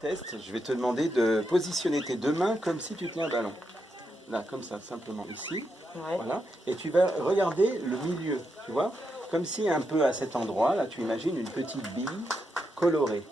Test, je vais te demander de positionner tes deux mains comme si tu tenais un ballon. Là, comme ça, simplement ici. Ouais. Voilà. Et tu vas regarder le milieu, tu vois. Comme si un peu à cet endroit, là, tu imagines une petite bille colorée.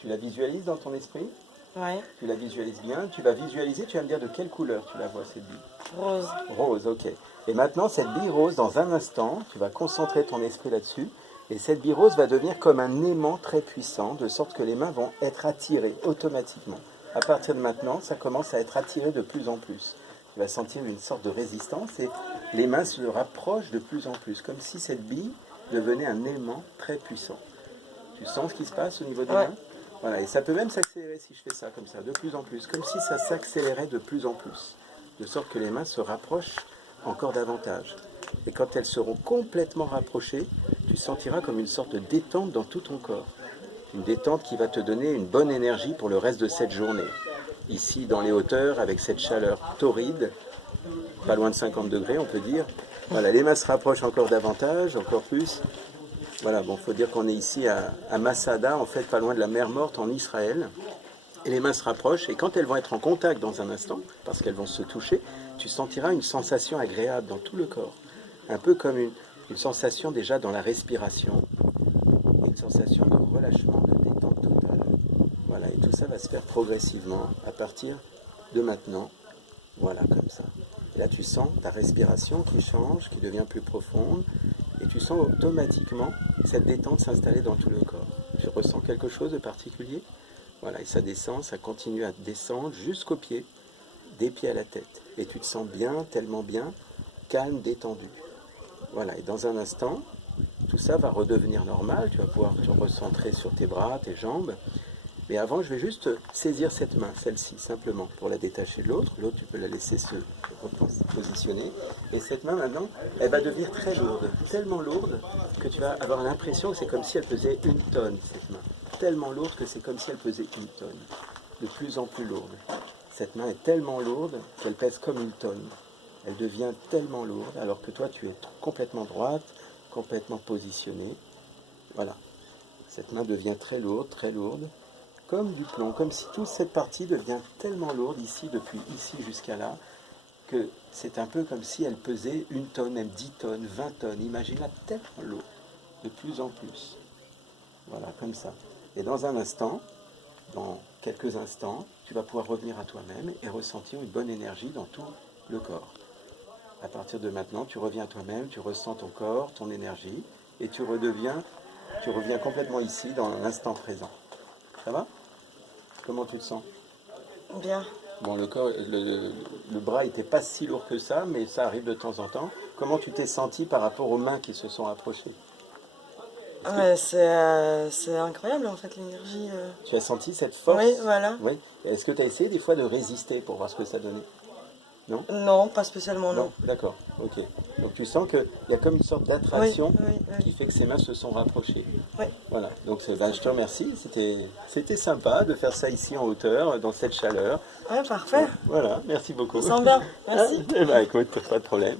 Tu la visualises dans ton esprit? Ouais. Tu la visualises bien. Tu vas visualiser, tu vas me dire de quelle couleur tu la vois, cette bille. Rose. Rose, ok. Et maintenant, cette bille rose, dans un instant, tu vas concentrer ton esprit là-dessus. Et cette bille rose va devenir comme un aimant très puissant, de sorte que les mains vont être attirées automatiquement. À partir de maintenant, ça commence à être attiré de plus en plus. Tu vas sentir une sorte de résistance et les mains se rapprochent de plus en plus, comme si cette bille devenait un aimant très puissant. Tu sens ce qui se passe au niveau des mains? Voilà, et ça peut même s'accélérer si je fais ça comme ça, de plus en plus, comme si ça s'accélérait de plus en plus, de sorte que les mains se rapprochent encore davantage. Et quand elles seront complètement rapprochées, tu sentiras comme une sorte de détente dans tout ton corps. Une détente qui va te donner une bonne énergie pour le reste de cette journée. Ici, dans les hauteurs, avec cette chaleur torride, pas loin de 50 degrés, on peut dire. Voilà, les mains se rapprochent encore davantage, encore plus. Voilà, bon, faut dire qu'on est ici à Masada, en fait, pas loin de la mer Morte, en Israël. Et les mains se rapprochent, et quand elles vont être en contact dans un instant, parce qu'elles vont se toucher, tu sentiras une sensation agréable dans tout le corps. Un peu comme une sensation déjà dans la respiration, une sensation de relâchement, de détente totale. Voilà, et tout ça va se faire progressivement à partir de maintenant. Voilà, comme ça. Et là, tu sens ta respiration qui change, qui devient plus profonde, et tu sens automatiquement cette détente s'installer dans tout le corps. Tu ressens quelque chose de particulier? Voilà, et ça descend, ça continue à descendre jusqu'aux pieds, des pieds à la tête. Et tu te sens bien, tellement bien, calme, détendu. Voilà, et dans un instant, tout ça va redevenir normal, tu vas pouvoir te recentrer sur tes bras, tes jambes. Mais avant, je vais juste saisir cette main, celle-ci, simplement, pour la détacher de l'autre. L'autre, tu peux la laisser se positionner. Et cette main, maintenant, elle va devenir très lourde, tellement lourde que tu vas avoir l'impression que c'est comme si elle pesait 1 tonne, cette main. Tellement lourde que c'est comme si elle pesait 1 tonne. De plus en plus lourde. Cette main est tellement lourde qu'elle pèse comme 1 tonne. Elle devient tellement lourde, alors que toi, tu es complètement droite, complètement positionnée. Voilà. Cette main devient très lourde, comme du plomb, comme si toute cette partie devient tellement lourde ici, depuis ici jusqu'à là, que c'est un peu comme si elle pesait 1 tonne, même 10 tonnes, 20 tonnes. Imagine-la tellement lourde, de plus en plus. Voilà, comme ça. Et dans un instant, dans quelques instants, tu vas pouvoir revenir à toi-même et ressentir une bonne énergie dans tout le corps. À partir de maintenant, tu reviens à toi-même, tu ressens ton corps, ton énergie, et tu reviens complètement ici, dans l'instant présent. Ça va? Comment tu te sens? Bien. Bon, le bras n'était pas si lourd que ça, mais ça arrive de temps en temps. Comment tu t'es senti par rapport aux mains qui se sont approchées? Ouais, c'est incroyable en fait l'énergie. Tu as senti cette force? Oui, voilà. Oui. Est-ce que tu as essayé des fois de résister pour voir ce que ça donnait? Non? Non, pas spécialement, non. Non, d'accord, ok. Donc tu sens qu'il y a comme une sorte d'attraction qui fait que ses mains se sont rapprochées. Oui. Voilà, donc je te remercie, c'était sympa de faire ça ici en hauteur, dans cette chaleur. Ouais, parfait. Voilà, merci beaucoup. On sent bien, merci. Bah écoute, pas de problème.